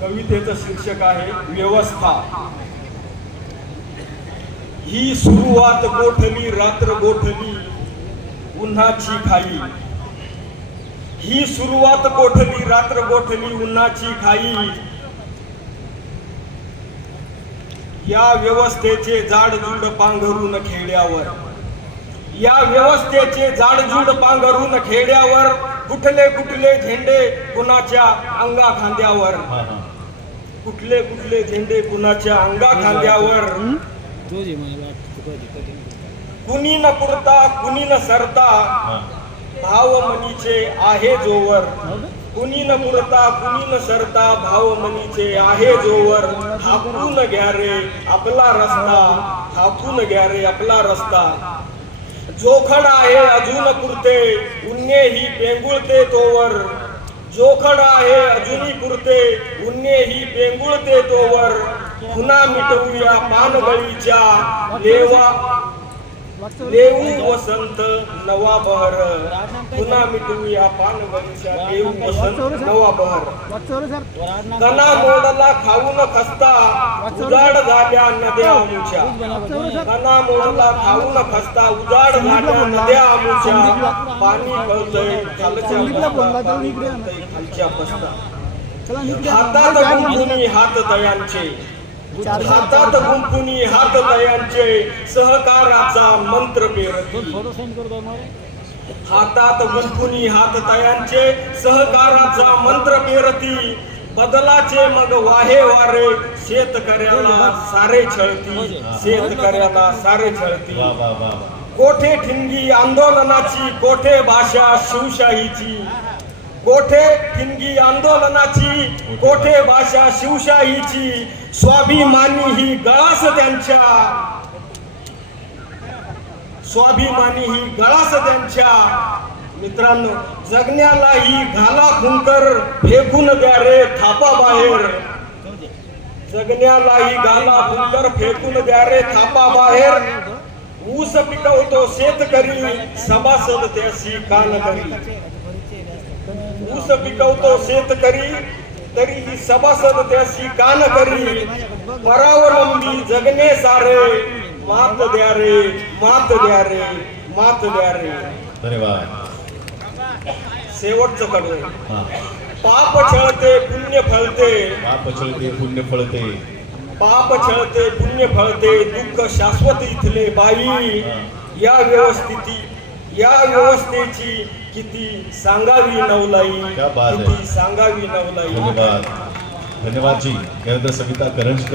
कवितेचं शीर्षक आहे व्यवस्था. ही सुरुवात गोठली रात्र गोठली उन्हाची खाई. ही सुरुवात गोठली रात्र गोठली उन्हाची खाई. या व्यवस्थेचे जाडजूड पांघरून खेड्यावर. या व्यवस्थेचे जाडजूड पांघरून खेड्यावर कुठले कुठले झेंडे कुणाच्या अंगा खांद्यावर? हा हा. कुठले कुठले झेंडे कुणाच्या अंगा खांद्यावर? कुणी न पुरता कुणी न सरता हा. भाव मनीचे आहे जोवर. कुणी न पुरता कुणी न सरता भाव मनीचे आहे जोवर. हाकून घ्या रे आपला रस्ता हाकून घ्या रे आपला रस्ता. जोखड आहे अजून पुरते उन्ने ही पेंगुळते तोवर. जोखड आहे अजूनही पुरते उन्ने ही पेंगुळते तोवर. पुन्हा मिटवूया पानबळीच्या देवा देऊ वसंत नवा बहर पुन्हा मिटवूया पानवंशा देऊ वसंत नवा बहर कना मोडला खाऊन खस्ता उजाड झाल्या नद्या आमच्या. कना मोडला खाऊन खस्ता उजाड झाल्या नद्या आमच्या. पाणी गळतय खालच्या पाणी गळतय खालच्या पस्ता हातात गुंफुनी हात दयांचे. हातात गुंफुनी हात दयांचे सहकाराचा मंत्र पेरती हातात गुंफुनी हात दयांचे सहकाराचा मंत्र पेरती. बदलाचे मग वाहे वारे शेतकऱ्याला सारे छळती. शेतकऱ्याला सारे छळती. वा वा वा वा. कोठे ठिणगी आंदोलनाची कोठे भाषा शिवशाहीची? कोठे ठिणगी आंदोलनाची कोठे भाषा शिवशाहीची? स्वाभिमानी ही गळास त्यांच्या. स्वाभिमानी ही गळास त्यांच्या. मित्रांनो जगण्याला ही घाला खुंकर फेकून द्या रे थापा बाहेर. जगण्यालाही घाला खुंकर फेकून द्या रे थापा बाहेर. ऊस पिकवतो शेतकरी सभासद त्याशी कान करी ऊस पिकवतो शेतकरी तरी ही सभासद त्याशी कान करी. परावलंबी जगणे सारे मात द्या रे मात द्या रे मात द्या रे धन्यवाद. शेवटचं कडवं हा. पाप छळते पुण्य फळते. पाप चळते पुण्य फळते. पाप छळते पुण्य फळते दुःख शाश्वत इथले बाई. या व्यवस्थिती या व्यवस्थेची किती सांगावी नवलाई. किती सांगावी नवलाई. धन्यवाद। धन्यवाद जी सविता करंजकर